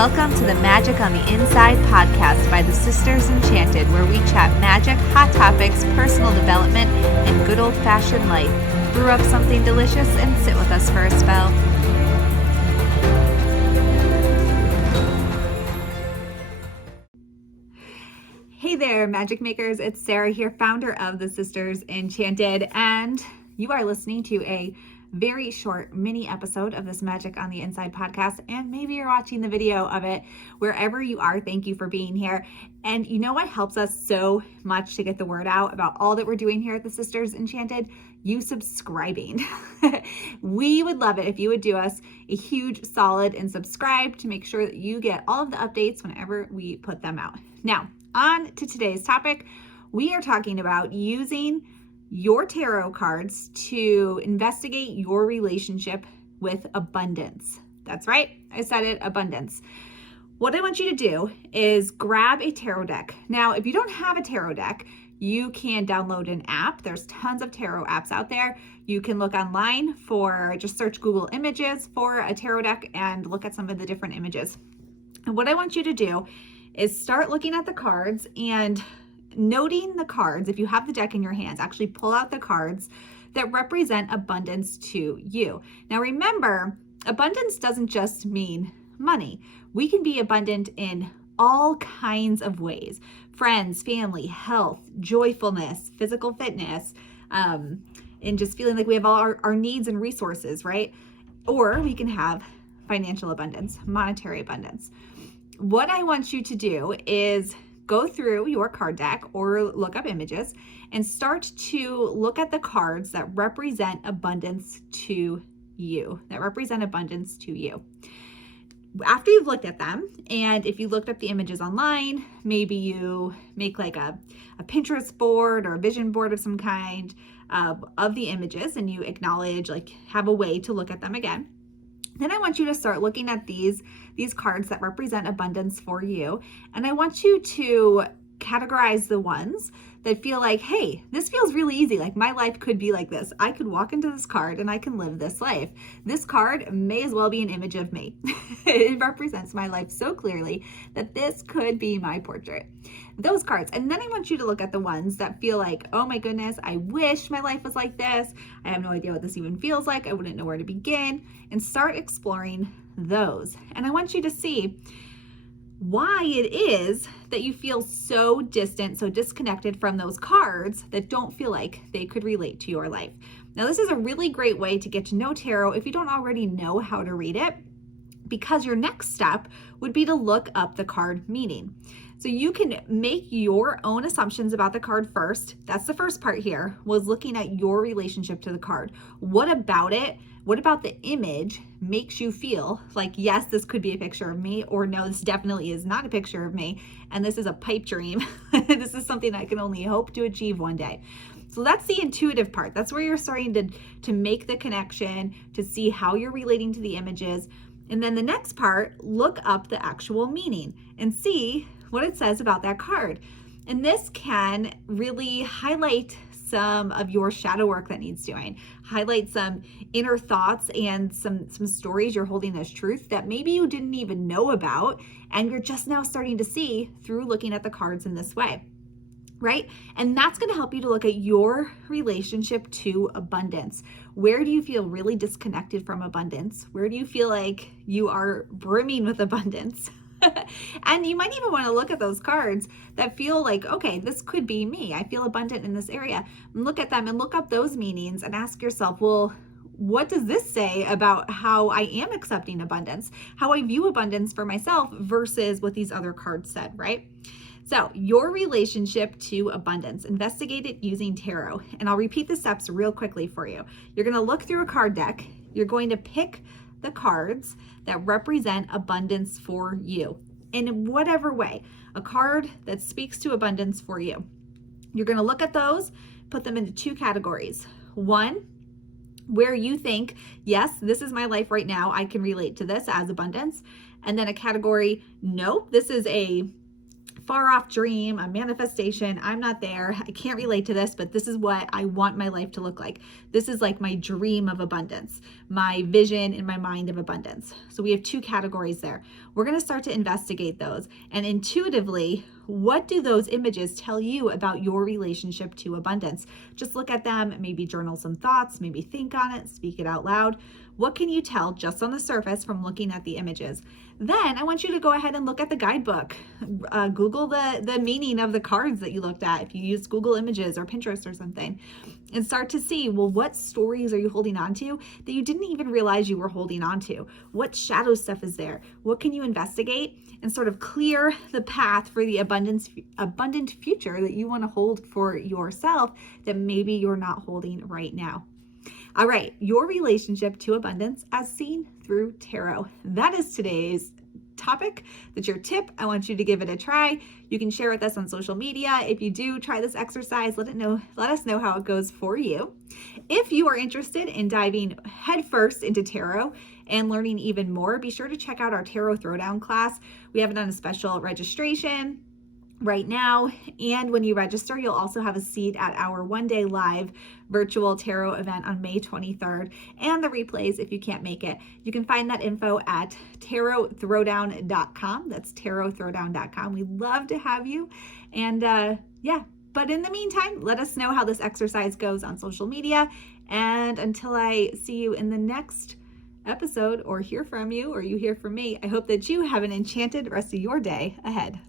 Welcome to the Magic on the Inside podcast by the Sisters Enchanted, where we chat magic, hot topics, personal development, and good old-fashioned life. Brew up something delicious and sit with us for a spell. Hey there, magic makers. It's Sarah here, founder of the Sisters Enchanted, and you are listening to a very short mini episode of this Magic on the Inside podcast, and maybe you're watching the video of it. Wherever you are, thank you for being here. And you know what helps us so much to get the word out about all that we're doing here at the Sisters Enchanted? You subscribing. We would love it if you would do us a huge solid and subscribe to make sure that you get all of the updates whenever we put them out. Now, on to today's topic. We are talking about using your tarot cards to investigate your relationship with abundance. That's right, I said it, abundance. What I want you to do is grab a tarot deck. Now, if you don't have a tarot deck, you can download an app. There's tons of tarot apps out there. You can look online just search Google Images for a tarot deck and look at some of the different images. And what I want you to do is start looking at the cards and noting the cards. If you have the deck in your hands, actually pull out the cards that represent abundance to you. Now remember, abundance doesn't just mean money. We can be abundant in all kinds of ways: friends, family, health, joyfulness, physical fitness, and just feeling like we have all our needs and resources, right? Or we can have financial abundance, monetary abundance. What I want you to do is go through your card deck or look up images and start to look at the cards that represent abundance to you, After you've looked at them, and if you looked up the images online, maybe you make like a Pinterest board or a vision board of some kind of the images, and you acknowledge, have a way to look at them again. Then I want you to start looking at these cards that represent abundance for you. And I want you to categorize the ones that feel like, hey, this feels really easy. Like my life could be like this. I could walk into this card and I can live this life. This card may as well be an image of me. It represents my life so clearly that this could be my portrait. Those cards. And then I want you to look at the ones that feel like, oh my goodness, I wish my life was like this. I have no idea what this even feels like. I wouldn't know where to begin, and start exploring those. And I want you to see why it is that you feel so distant, so disconnected from those cards that don't feel like they could relate to your life. Now, this is a really great way to get to know tarot if you don't already know how to read it, because your next step would be to look up the card meaning. So you can make your own assumptions about the card first. That's the first part here, was looking at your relationship to the card. What about it? What about the image makes you feel like, yes, this could be a picture of me, or no, this definitely is not a picture of me, and this is a pipe dream. This is something I can only hope to achieve one day. So that's the intuitive part. That's where you're starting to make the connection, to see how you're relating to the images. And then the next part, look up the actual meaning and see what it says about that card. And this can really highlight some of your shadow work that needs doing, highlight some inner thoughts and some stories you're holding as truth that maybe you didn't even know about, and you're just now starting to see through looking at the cards in this way, right? And that's going to help you to look at your relationship to abundance. Where do you feel really disconnected from abundance? Where do you feel like you are brimming with abundance? And you might even want to look at those cards that feel like, okay, this could be me. I feel abundant in this area. And look at them and look up those meanings and ask yourself, well, what does this say about how I am accepting abundance, how I view abundance for myself versus what these other cards said, right? So your relationship to abundance, investigate it using tarot. And I'll repeat the steps real quickly for you. You're going to look through a card deck. You're going to pick the cards that represent abundance for you in whatever way, a card that speaks to abundance for you. You're going to look at those, put them into two categories. One, where you think, yes, this is my life right now. I can relate to this as abundance. And then a category, nope, this is a far off dream, a manifestation. I'm not there. I can't relate to this, but this is what I want my life to look like. This is like my dream of abundance, my vision in my mind of abundance. So we have two categories there. We're going to start to investigate those. And intuitively, what do those images tell you about your relationship to abundance? Just look at them, maybe journal some thoughts, maybe think on it, speak it out loud. What can you tell just on the surface from looking at the images? Then I want you to go ahead and look at the guidebook. Google the meaning of the cards that you looked at, if you use Google Images or Pinterest or something, and start to see, well, what stories are you holding on to that you didn't even realize you were holding on to? What shadow stuff is there? What can you investigate and sort of clear the path for the abundant future that you want to hold for yourself that maybe you're not holding right now? All right, your relationship to abundance as seen through tarot. That is today's topic. That's your tip. I want you to give it a try. You can share with us on social media. If you do try this exercise, let us know how it goes for you. If you are interested in diving headfirst into tarot and learning even more, be sure to check out our Tarot Throwdown class. We have it on a special registration right now, and when you register, you'll also have a seat at our one-day live virtual tarot event on May 23rd, and the replays if you can't make it. You can find that info at tarotthrowdown.com. That's tarotthrowdown.com. We'd love to have you, and but in the meantime, let us know how this exercise goes on social media, and until I see you in the next episode or hear from you or you hear from me, I hope that you have an enchanted rest of your day ahead.